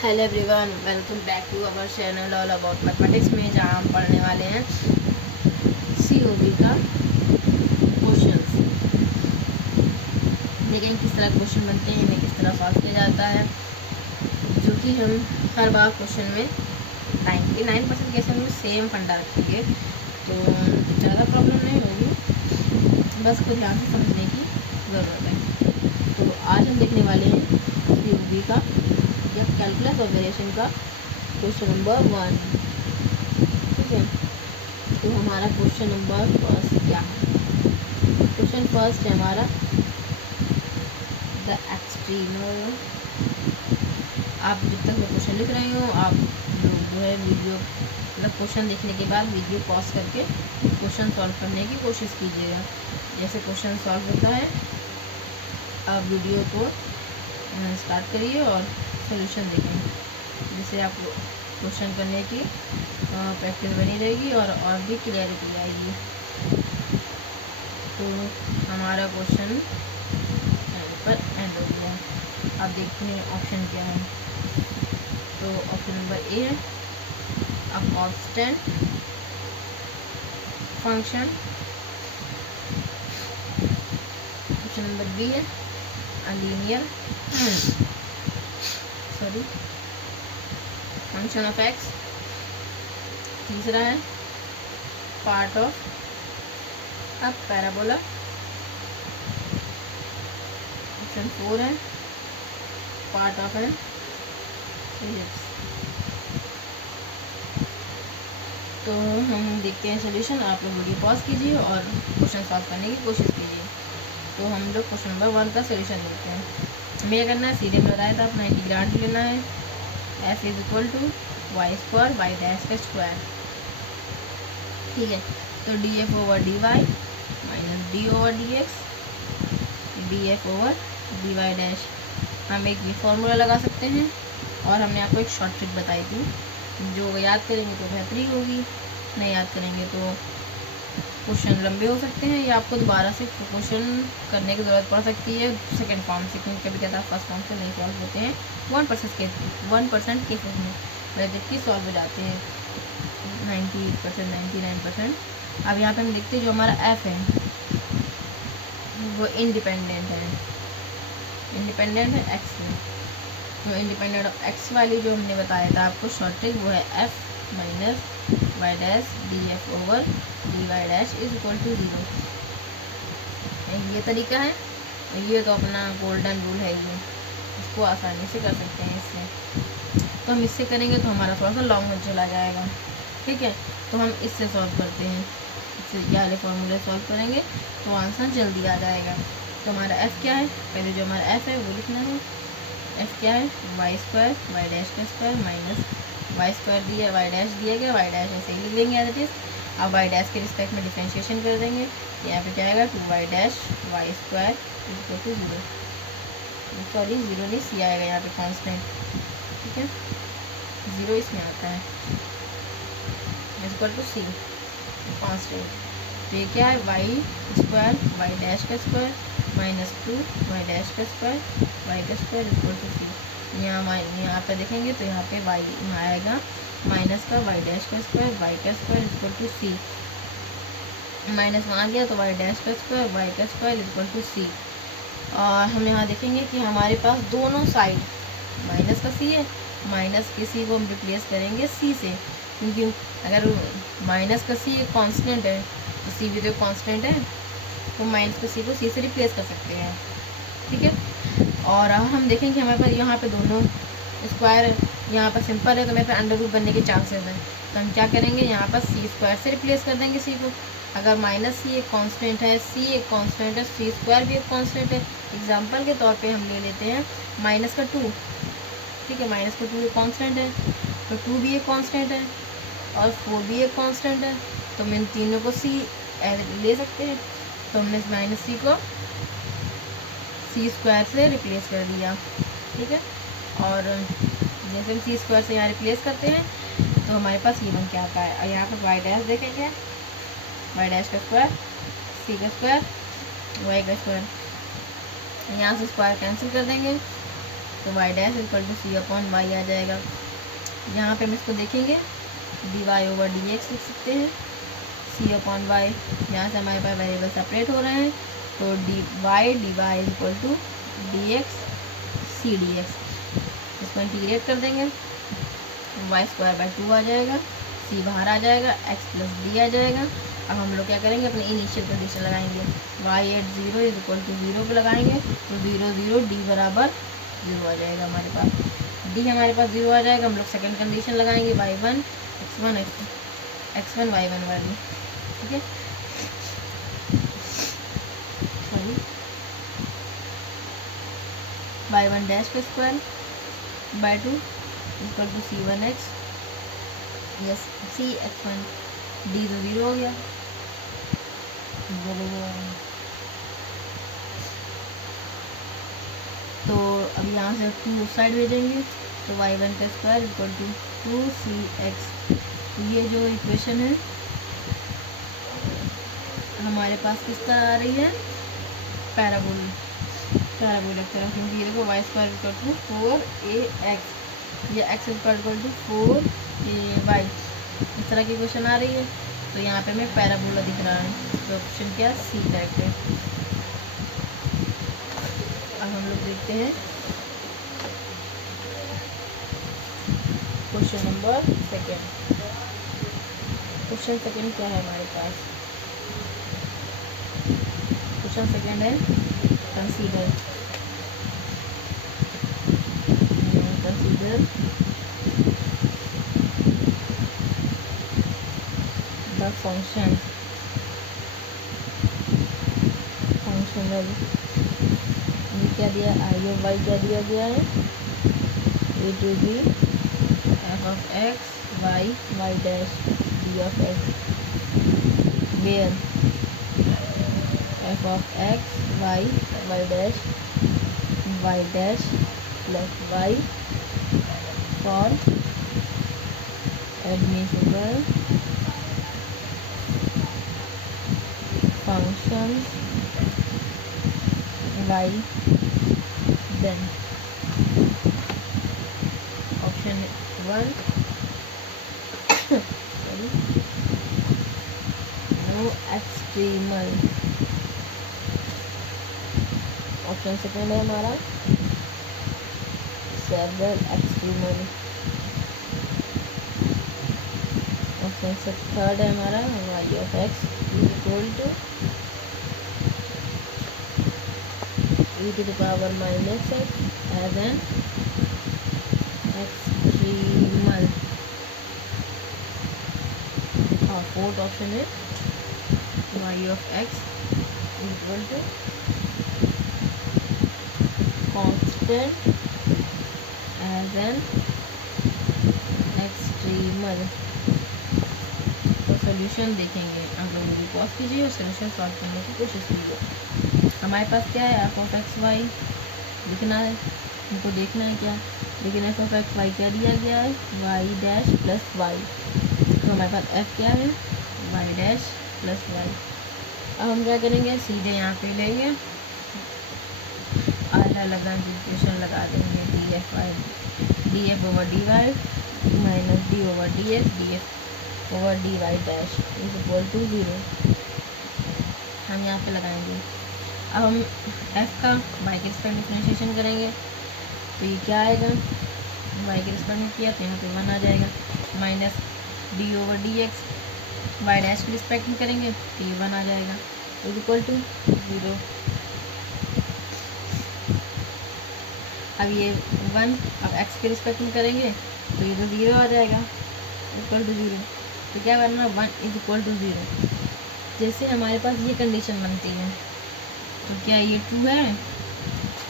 Hello everyone, welcome back to our channel all about mathematics में, जहाँ हम पढ़ने वाले हैं COB का क्वेश्चंस। देखें किस तरह क्वेश्चन बनते हैं, इन्हें किस तरह सॉल्व किया जाता है, जो कि हम हर बार क्वेश्चन में 99% केसेस में सेम फंडा रखेंगे, तो ज़्यादा प्रॉब्लम नहीं होगी, बस को ध्यान से समझने की ज़रूरत है। तो आज हम देखने वाले हैं COB का या कैलकुलस ऑफ वेरिएशन का क्वेश्चन नंबर 1। ठीक है, तो हमारा क्वेश्चन नंबर फर्स्ट क्या है? क्वेश्चन फर्स्ट है हमारा द एक्सट्रीमल। आप जब तक मैं क्वेश्चन लिख रही हूँ, आप लोग जो है वीडियो मतलब क्वेश्चन देखने के बाद वीडियो पॉज करके क्वेश्चन सॉल्व करने की कोशिश कीजिएगा। जैसे क्वेश्चन सॉल्व होता है, आप वीडियो को स्टार्ट करिए और सॉल्यूशन देखें, जिससे आपको क्वेश्चन करने की प्रैक्टिस बनी रहेगी और भी क्लियरिटी आएगी। तो हमारा क्वेश्चन पर एंड हो गया। अब देखते हैं ऑप्शन क्या है। तो ऑप्शन नंबर ए है a constant function. Option number B है a linear function of x. तीसरा है part of a parabola. Option 4 है पार्ट ऑफ एन इलिप्स। तो हम देखते हैं सोल्यूशन। आप लोग वीडियो पॉज कीजिए और क्वेश्चन सॉल्व करने की कोशिश कीजिए। तो हम लोग क्वेश्चन नंबर 1 का सोल्यूशन देखते हैं। हमें क्या करना है, सीधे में बताया था अपना इंटीग्रांड लेना है। f is equal to y square y dash का स्क्वायर। ठीक है, तो df over dy minus d over dx df over dy dash. हम एक ये फॉर्मूला लगा सकते हैं, और हमने आपको एक शॉर्ट ट्रिक बताई थी, जो याद करेंगे तो बेहतरी होगी, नहीं याद करेंगे तो क्वेश्चन लंबे हो सकते हैं, या आपको दोबारा से क्वेश्चन करने की ज़रूरत पड़ सकती है सेकंड फॉर्म से, क्योंकि कभी कहता है फर्स्ट फॉर्म से नहीं सॉल्व होते हैं 1% केसेस में, जबकि सॉल्व हो जाते हैं 98% 99%। अब यहाँ पे हम देखते हैं जो हमारा f है वो इंडिपेंडेंट है x से। तो इंडिपेंडेंट ऑफ x वाली जो हमने बताया था आपको शॉर्ट ट्रिक, वो है f minus y dash df over dy dash is equal to 0। ये तरीका है, ये तो अपना गोल्डन रूल है, ये इसको आसानी से कर सकते हैं इससे। तो हम इससे करेंगे तो हमारा थोड़ा सा लॉन्ग में चला जाएगा। ठीक है, तो हम इससे सॉल्व करते हैं, इससे ये वाले फॉर्मूले सॉल्व करेंगे तो आंसर जल्दी आ जाएगा। तो हमारा f क्या है, पहले जो हमारा f है वो लिखना है। f क्या है, वाई स्क्वायर वाई डैश का स्क्वायर माइनस वाई स्क्वायर दिया वाई डैश दिया गया, वाई डैश ऐसे ही लिख लेंगे एज इट इज। अब वाई डैश के रिस्पेक्ट में डिफरेंशिएशन कर देंगे, यहाँ पे क्या आएगा 2y dash y square equal to 0। Sorry 0 नहीं, सी आएगा यहाँ पे कांस्टेंट। ठीक है, 0 इसमें आता है इक्वल टू सी कांस्टेंट। तो ये क्या है, वाई स्क्वायर वाई डैश का स्क्वायर माइनस 2 वाई डैश का स्क्वायर वाई का स्क्वायर इक्वल टू सी। यहाँ पे देखेंगे तो यहाँ पे वाई यहाँ आएगा माइनस का वाई डैश का स्क्वायर वाई का square equal to c, minus वहाँ गया तो वाई डैश का स्क्वायर वाई का स्क्वायर इक्वल टू सी। और हम यहाँ देखेंगे कि हमारे पास दोनों साइड माइनस का सी है, माइनस के सी को हम रिप्लेस करेंगे सी से, क्योंकि अगर माइनस का सी एक कांस्टेंट है तो सी भी तो एक कांस्टेंट है, तो माइनस का सी को सी से रिप्लेस कर सकते हैं। ठीक है, और हम देखेंगे हमारे पास यहाँ पे दोनों स्क्वायर यहाँ पर सिंपल है, तो मेरे पे अंडर रूट बनने के चांसेस हैं, तो हम क्या करेंगे यहाँ पर सी स्क्वायर से रिप्लेस कर देंगे सी को। अगर माइनस सी एक कांस्टेंट है, सी एक कांस्टेंट है, सी स्क्वायर भी एक कांस्टेंट है, एग्जांपल के तौर पे हम ले लेते हैं माइनस का 2। ठीक है, माइनस का 2 एक कांस्टेंट है, तो 2 भी एक कांस्टेंट है और 4 भी एक कांस्टेंट है, तो हम इन तीनों को सी ले सकते हैं। तो हमने माइनस सी को सी स्क्वायर से रिप्लेस कर दिया। ठीक है, और जैसे हम सी स्क्वायर से यहाँ रिप्लेस करते हैं तो हमारे पास ये बन के आता है। और यहाँ पर वाई डैश देखेंगे, वाई डैश का स्क्वायर सी का स्क्वायर वाई का स्क्वायर, यहाँ से स्क्वायर कैंसिल कर देंगे तो Y dash equal to c upon y आ जाएगा। यहाँ पे हम इसको देखेंगे d y over d x लिख सकते हैं, सी अपॉन वाई। यहाँ से हमारे पास वेरिएबल सेपरेट हो रहे हैं, तो d y equal to d x c d x. इसको इंटीग्रेट कर देंगे, वाई स्क्वायर बाई 2 आ जाएगा, सी बाहर आ जाएगा, एक्स प्लस डी आ जाएगा। अब हम लोग क्या करेंगे, अपने इनिशियल कंडीशन लगाएंगे, y at 0 is equal to 0 पे लगाएंगे, तो 0 0 डी बराबर 0 आ जाएगा हमारे पास। डी हमारे पास 0 आ जाएगा। हम लोग सेकेंड कंडीशन लगाएंगे, y1 x1 x1 y1 value, ठीक है। y1 डैश का square by 2 equal to c1x yes C x1 D तो 0 हो गया। तो अब यहाँ से 2 उस साइड भेजेंगे, तो y1 का स्क्वायर इक्वल टू 2cx। ये जो इक्वेशन है हमारे पास किस तरह आ रही है, पैराबोलिक तरह, क्योंकि ये देखो Y square equal to 4ax, ये x इक्वल टू 4ay, इस तरह की इक्वेशन आ रही है। तो यहाँ पे हमें पैराबोला दिख रहा है, तो ऑप्शन क्या सी करेक्ट है। अब हम लोग देखते हैं question number second. Question second क्या है हमारे पास, क्वेश्चन सेकेंड है कंसीडर द फंक्शनल ये क्या दिया, आई ऑफ वाई क्या दिया गया है, a to b f of x y y dash d of x, where f of x y y dash plus y for admissible function y then option 1 no extremal, option second है हमारा several extremal, option third है हमारा y of x equal to e to the power minus x as an extremal, और fourth option है y of x equal to constant as an extremal। तो solution देखेंगे, आप लोग वीडियो पॉज कीजिए और सोल्यूशन सॉल्व करने की कोशिश कीजिए। हमारे पास क्या है, एफ ऑफ एक्स वाई लिखना है, हमको देखना है क्या, लेकिन एफ ऑफ एक्स वाई क्या दिया गया है, वाई डैश प्लस वाई, तो हमारे पास एफ क्या है, वाई डैश प्लस वाई। अब हम क्या करेंगे, सीधे यहाँ पे लेंगे लाग्रांज इक्वेशन लगा देंगे, d f over d y minus d over d f over d y dash is equal to 0, हम यहाँ पे लगाएंगे। अब हम f का y के रिस्पेक्ट में डिफरेंशिएशन करेंगे, तो ये क्या आएगा, y के रिस्पेक्ट में किया तो यहाँ पे 1 आ जाएगा, minus d over d x y dash के रिस्पेक्ट में करेंगे तो ये 1 आ जाएगा, इज इक्वल टू 0। अब ये 1 अब x के रिस्पेक्ट में करेंगे तो ये तो 0 आ जाएगा, इक्वल टू 0। तो क्या करना, 1 इज इक्वल टू 0। जैसे हमारे पास ये कंडीशन बनती है, तो क्या ये ट्रू है,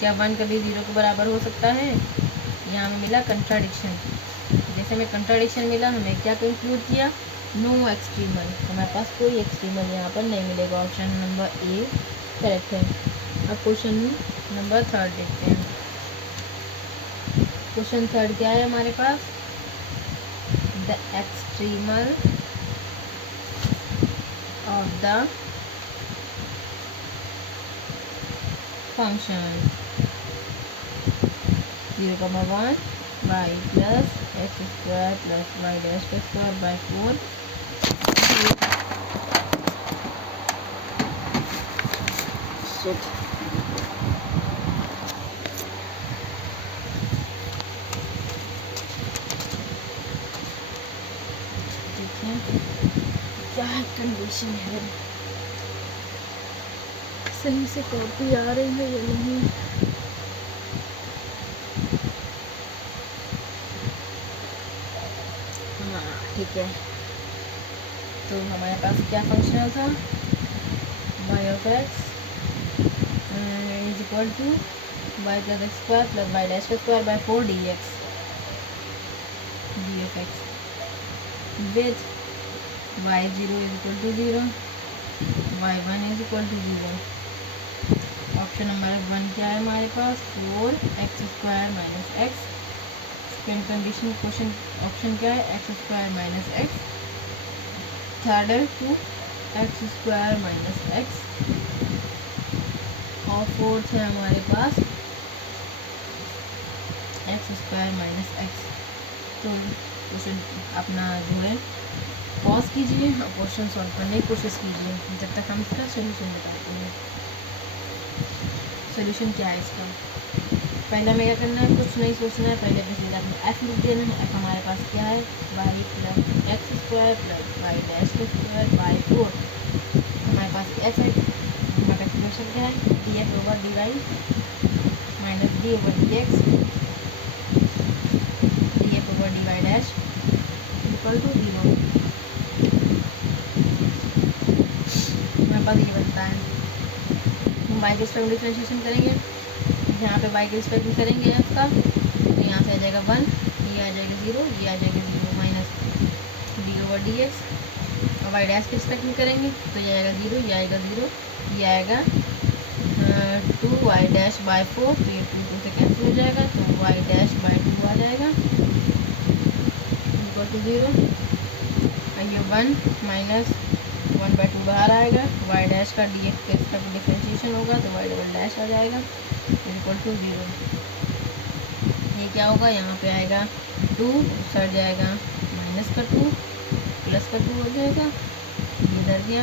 क्या 1 कभी 0 के बराबर हो सकता है, यहाँ हमें मिला कंट्राडिक्शन। जैसे हमें कंट्राडिक्शन मिला, हमने क्या कंक्लूड किया, नो एक्सट्रीमल, हमारे पास कोई एक्सट्रीमल यहाँ पर नहीं मिलेगा, ऑप्शन नंबर ए करेक्ट है। अब क्वेश्चन नंबर थर्ड देखते हैं। क्वेश्चन थर्ड क्या है हमारे पास, the extremal of the function 0,1 y plus x square plus Y dash का स्क्वायर बाई 4 क्या कंडीशन है, सही से कॉपी आ रही है या नहीं। हाँ ठीक है, तो हमारे पास क्या फंक्शनल था, Y of X is equal to Y plus x square plus Y dash का square by 4 D x D F X with Y 0 is equal to 0, Y 1 is equal to 0। Option number 1 क्या है हमारे पास, 4x square minus X. Second condition question option क्या है, X square minus X. Third है 2x square minus X. और fourth है हमारे पास एक्स स्क्वायर माइनस एक्स। तो क्वेश्चन अपना जो है पॉज कीजिए और क्वेश्चन सॉल्व करने की कोशिश कीजिए जब तक हम इसका सोल्यूशन बताते हैं। सोल्यूशन क्या है इसका, पहले हमें क्या करना है, कुछ नहीं सोचना है, पहले सीधा अपने एफ लिख देना है। एफ हमारे पास क्या है, y plus x square plus Y dash का स्क्वायर बाई 4। हमारे पास एफ है, हमारा एक्सप्रेशन क्या है, d x over d y minus d over d x D f over d y dash equal to 0। हमारे पास ये बनता है, हम वाई के रिस्पेक्ट डिफरेंशिएशन करेंगे, यहाँ पे वाई के रिस्पेक्ट में करेंगे एफ का, तो यहाँ से आ जाएगा 1, ये आ जाएगा 0, ये आ जाएगा 0 minus d over d x. और वाई डैश के रिस्पेक्ट में करेंगे तो ये आएगा 0, ये आएगा 0, ये आएगा 2 वाई डैश बाई 4, तो ये 2 से कैंसिल हो जाएगा, तो वाई डैश बाई 2 आ जाएगा इक्वल टू 0। और ये 1 माइनस 1/2 बाहर आएगा, वाई डैश का डी एक्स के रिस्पेक्ट डिफरेंशिएशन होगा तो वाई डबल डैश आ जाएगा इक्वल टू 0। ये क्या होगा, यहाँ पे आएगा 2, सर जाएगा माइनस का 2 प्लस का 2 हो जाएगा, ये इधर गया,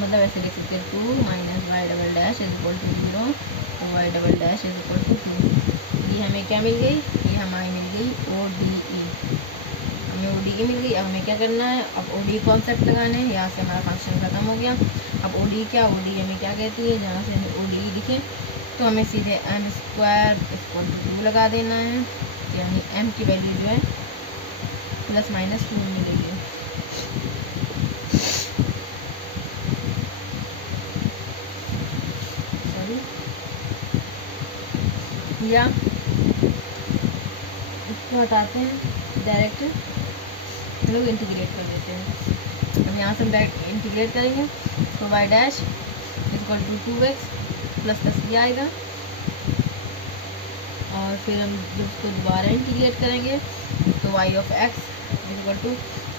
मतलब ऐसे लिख सकते हैं 2 minus y double dash is equal to 0 और y double dash is equal to 2। ये हमें क्या मिल गई, ये हमारी मिल गई ODE, हमें ODE मिल गई। अब हमें क्या करना है, अब ODE कॉन्सेप्ट लगाना है, यहाँ से हमारा फंक्शन खत्म हो गया। अब ODE क्या, ODE हमें क्या कहती है, जहाँ से हमें ODE दिखे तो हमें सीधे m स्क्वायर इक्वल टू 2 लगा देना है, यानी m की वैल्यू जो है प्लस माइनस 2 मिलेगी। सॉरी, या इसको हटाते हैं, डायरेक्ट हम लोग इंटीग्रेट कर देते हैं। अब यहाँ से हम डायरेक्ट इंटीग्रेट करेंगे तो Y dash equal to 2x plus का सी आएगा, और फिर हम जब उसको दोबारा इंटीग्रेट करेंगे तो y of x equal to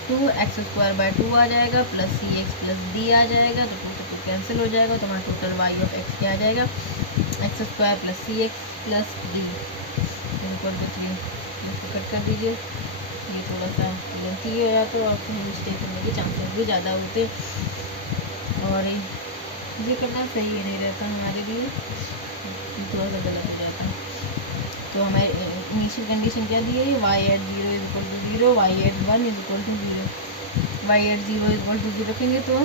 2x square by 2 आ जाएगा plus c x plus d आ जाएगा, तो 2 से 2 कैंसिल हो जाएगा, तो हमारा टोटल वाई ऑफ एक्स क्या आ जाएगा, x square plus c x plus d equal to 3। इसको कट कर दीजिए, ये थोड़ा सा गलती हो जाता है और फिर मिस्टेक होने के चांसेस भी ज़्यादा होते, और ये करना सही नहीं रहता हमारे लिए, थोड़ा सा गलत हो जाता है। तो हमारे इनिशियल कंडीशन क्या दी है, y at 0 is equal to 0, y at 1 is equal to 0। Y at 0 is equal to 0 रखेंगे तो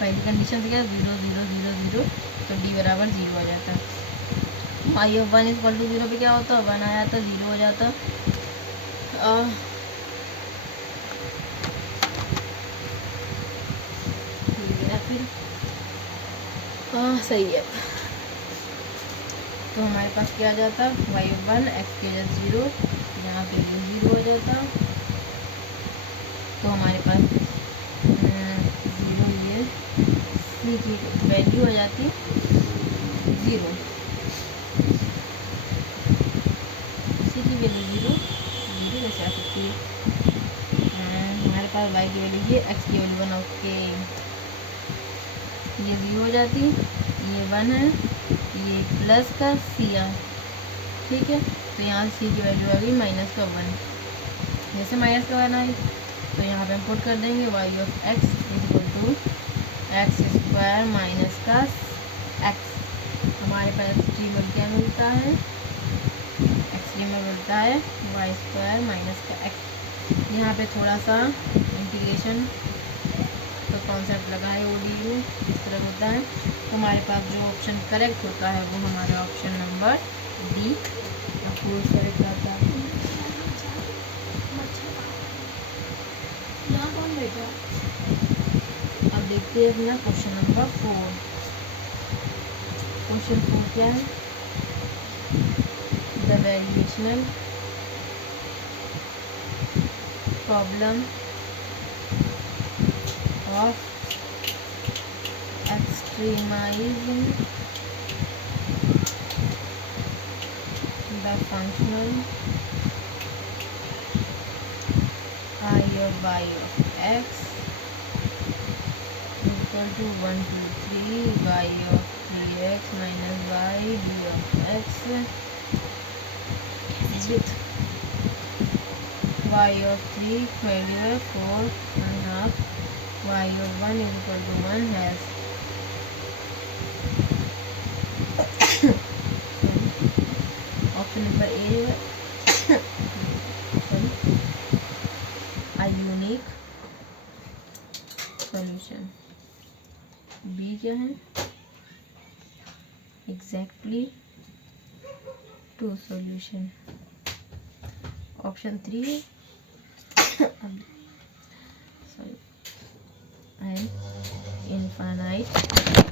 पहली कंडीशन क्या, 0 0 0 0, तो डी बराबर 0 आ जाता है। Y of 1 is equal to 0 पे क्या होता, 1 आ जाता, 0 हो जाता। फिर सही है, तो हमारे पास क्या आ जाता, वाई ऑफ 1 एक्स के जगह 0, यहाँ पे 0 हो जाता, तो हमारे पास 0, ये सी की वैल्यू हो जाती 0, सी की वैल्यू 0 जैसे आ सकती है। हमारे पास वाई की वैल्यू ये, एक्स की वैल्यू 1, ओके, ये 0 हो जाती, ये 1 है, ये प्लस का सी आर, ठीक है। तो यहाँ सी की वैल्यू आ गई -1। जैसे -1 आई तो यहाँ पे हम पुट कर देंगे y of x equal to x square minus का एक्स। हमारे पास एक्सट्रीम क्या मिलता है, एक्सट्रीम में मिलता है वाई स्क्वायर माइनस का एक्स। यहाँ पे थोड़ा सा इंटीग्रेशन तो कॉन्सेप्ट लगा है ओडी में, इस तरह होता है। तो हमारे पास जो ऑप्शन करेक्ट होता है वो हमारा ऑप्शन नंबर डी अपोज करेक्ट आता है। अब देखते हैं अपना क्वेश्चन नंबर 4। क्वेश्चन 4 क्या है, the variational problem of extremizing the functional I of y of x equal to 1 to 3 y of 3x minus y d of x with y of 3 value है 4.5, y of 1 is equal to 1 has option number A है a unique solution, B क्या है exactly two solution, option 3 sorry and infinite